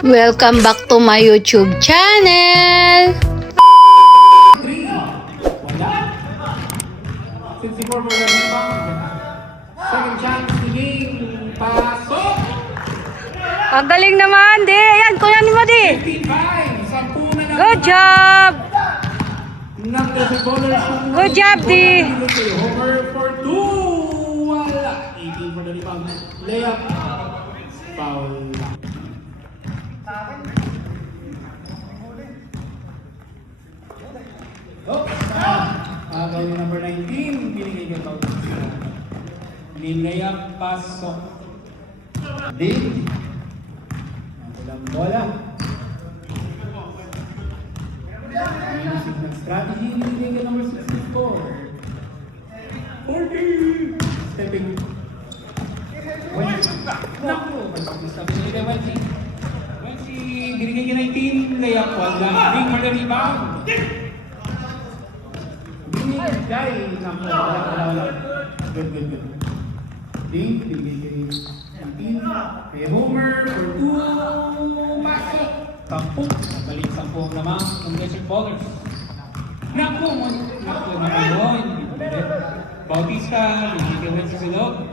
Welcome back to my YouTube channel! 3. Wala. 64 for the rebound. Second chance to game. Pasok. Ang galing naman, di! Ayan, kunin mo, di! 55. 10 na lang. Good job! Good job, Di. Homer for 2. Wala. 18 for the rebound. Layup. Foul. Oh, gawin number 19, binigay kay Bautista. Nilayap, pasok. Din. Walang bola. Music ng strategy, binigay kay number 64. 40. Stepping. Naku, pagpapista binigay kay Wensi. Wensi, binigay kay 19, layap, wala. Ring for the rebound. Guy, wala. Good. Ding, binigay kay kay Homer for 2. Pasok. 10. Balik 10 naman ng Desert Ballers. Naku, yun. Bautista, binigay kay Wensi sa loob.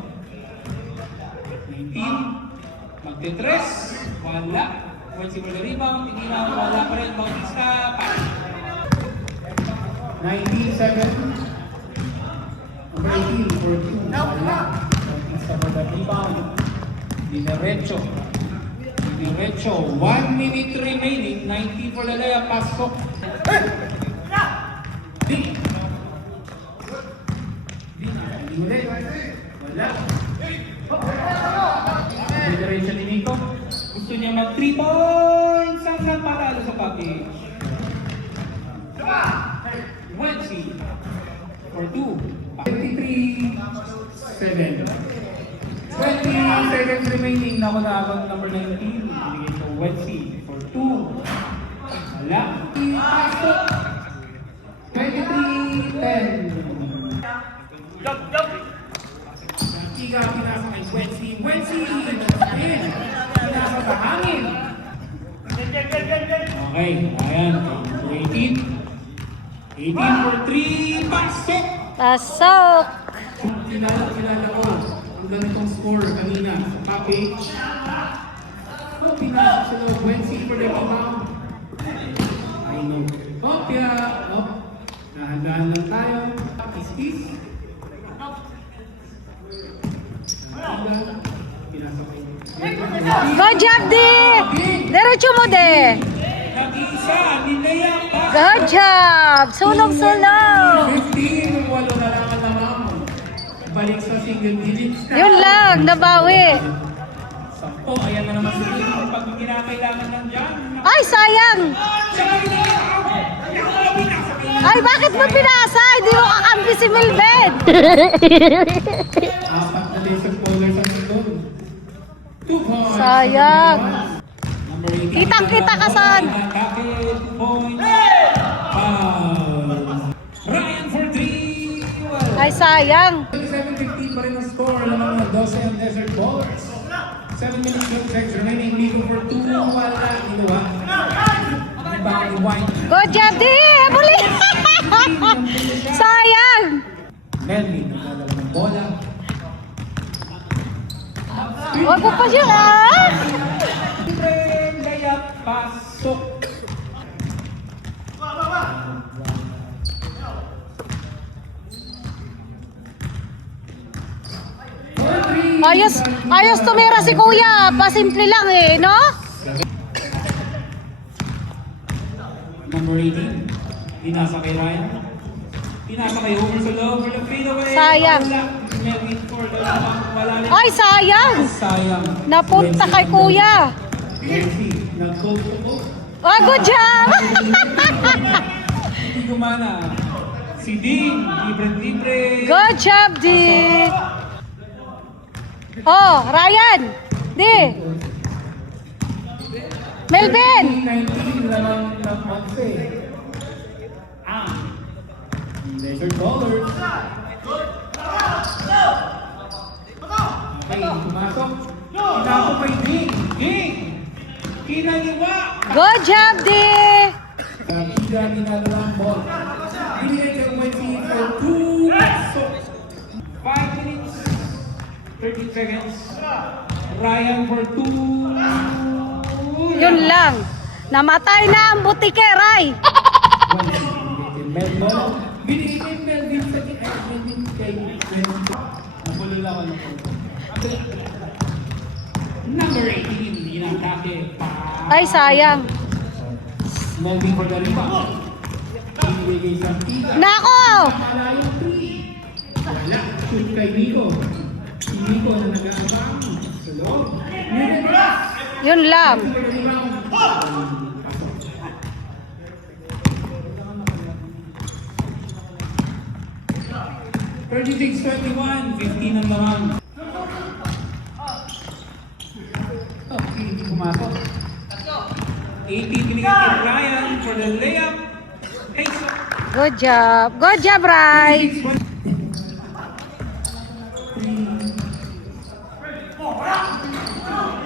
19. Magte-tres. Wala. Wensi for the rebound. Hindi na wala pa rin. Bautista, pass. 19-7. Number 18 for 2. Bautista for the rebound. Dinerecho. 1 minute remaining. 19 for the layup. Pasok. Di. Ulit. Wala. Dinerecho ni Nico. Gusto niya mag 3 points. Ang panalo sa package. Wensi for 2. 23-7. 20 seconds remaining. Naku na abang number 19. Binigay ko Wensi for 2. Wala. Pasok. 23-10. Iga pinasa kay Wensi. Ayan. Pinasa sa hangin. Okay. Ayan. 18 for 3. Pasok. Pasok! Kilala ko ang ganitong score kanina sa package. Pinasok sa loob. Wensi for the rebound. I know. Kopya. Dahan-dahan lang tayo. Kiss. Pinasok ko. Good job, di! Diretso mo, di! Nag-iisa. Nilayang pasok. Good job! Sunog! 15. Walo na lang ang lamang. Balik sa single digits. Yun lang, nabawi. 10. Ayan na naman si Kim. Pag kinakailangan lang dyan. Ay, sayang! Ay, bakit mo pinasa? Hindi mo kakampi si Milben! Apat na laser bowlers ang nandun. 2 points. Sayang. Number 18. Kitang-kita ka saan? Attacked points. Ryan for 3. Ay, sayang. 7-15 pa rin ang score ng mga 12 ang Desert Ballers. 7 minutes of sex remaining. Ligo for 2. Wala. Inuwa. Ibang wine. Good job, di! Muli! Sayang! Melvin. Naglalaro ng bola. Huwag mo pa siya, ah! Layap. Pasok. Ayos tumira si kuya. Pasimple lang eh, no? Number 18. Pinasa kay Ryan. Pinasa kay Homer sa loob. For the fadeaway. Sayang. Melvin for the lamang. Wala rin. Ay, sayang! Sayang. Napunta kay kuya. Wensi. Nag-coach ako. Oh, good job! Hindi gumana. Si Dean. Libre. Good job, di! Oh, Ryan! Di! Melvin! 19 lamang ng Magse. Desert Ballers. Okay, pumasok. Pinasok kay Ding. Kinaliwa! Good job, D! Katiga ginagawa ang ball. Binigay kay Wendy for 2 pasok. 5 minutes, 30 seconds. Ryan for 2. Yun lang. Namatay na ang butike, Ray. Melvin. Binigay kay Melvin sa Melvin kay Melvin. Napulo lang ako. Number 18, inatake pa. Ay, sayang. Melvin for the rebound. Binigay sa Tita. Nako! Malayong 3. Wala. Shoot kay Nico. Si Nico na nag-aabang sa loob. Yun lang. For the rebound. 36-21, 15 ang laman. Okay, hindi pumasok. 18 binigay kay Ryan for the layup. Hey, so. Good job. Good job, Ray. 36-20.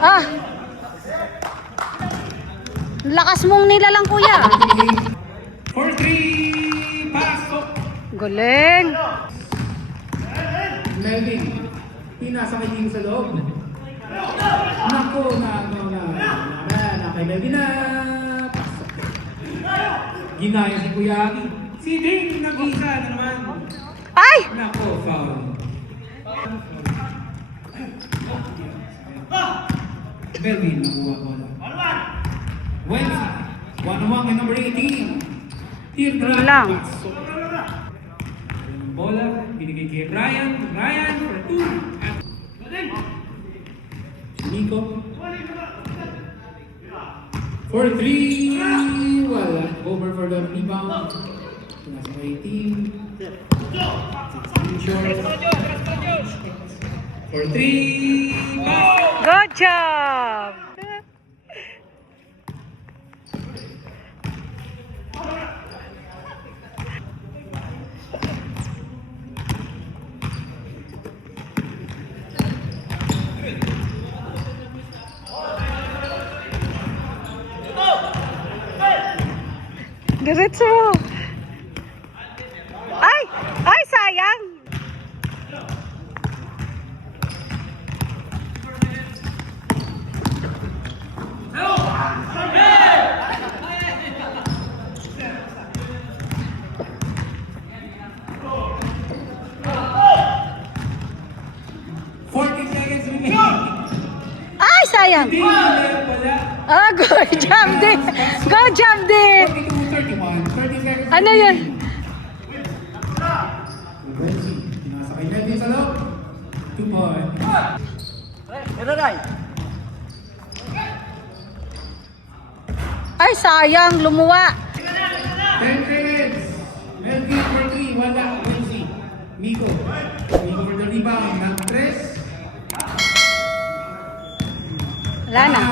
Ah! Lakas mong nilalang, kuya. For 3, pasok. Galing. Melvin, pinasa kay Kim sa loob. Nako, na kay Melvin na. Pasok. Ginaya si Kuya Aki. Si Ding nag-isa na naman. Ay! Nako, foul. Melvin, nakuha ko na. Wednesday, 1-1 kay number 18. Teardrop. Lang. Pasok. Bola, binigay kay Ryan. Ryan for 2. Nico. For 3. Wala. Over for the rebound. Nasa 18. Short. For 3. Good job. Diretso. Ay! Ay, sayang. Ay, sayang. Ah, good job, D. Good job, D. 32-31. 30 seconds. Ano yun? Nasa kay Melvin sa loob. 2 point. Ay, sayang. Lumuwa. 10 seconds. Melvin for 3. Wala. Wensi. Miko. Miko for the rebound. Ng 3. Wala na.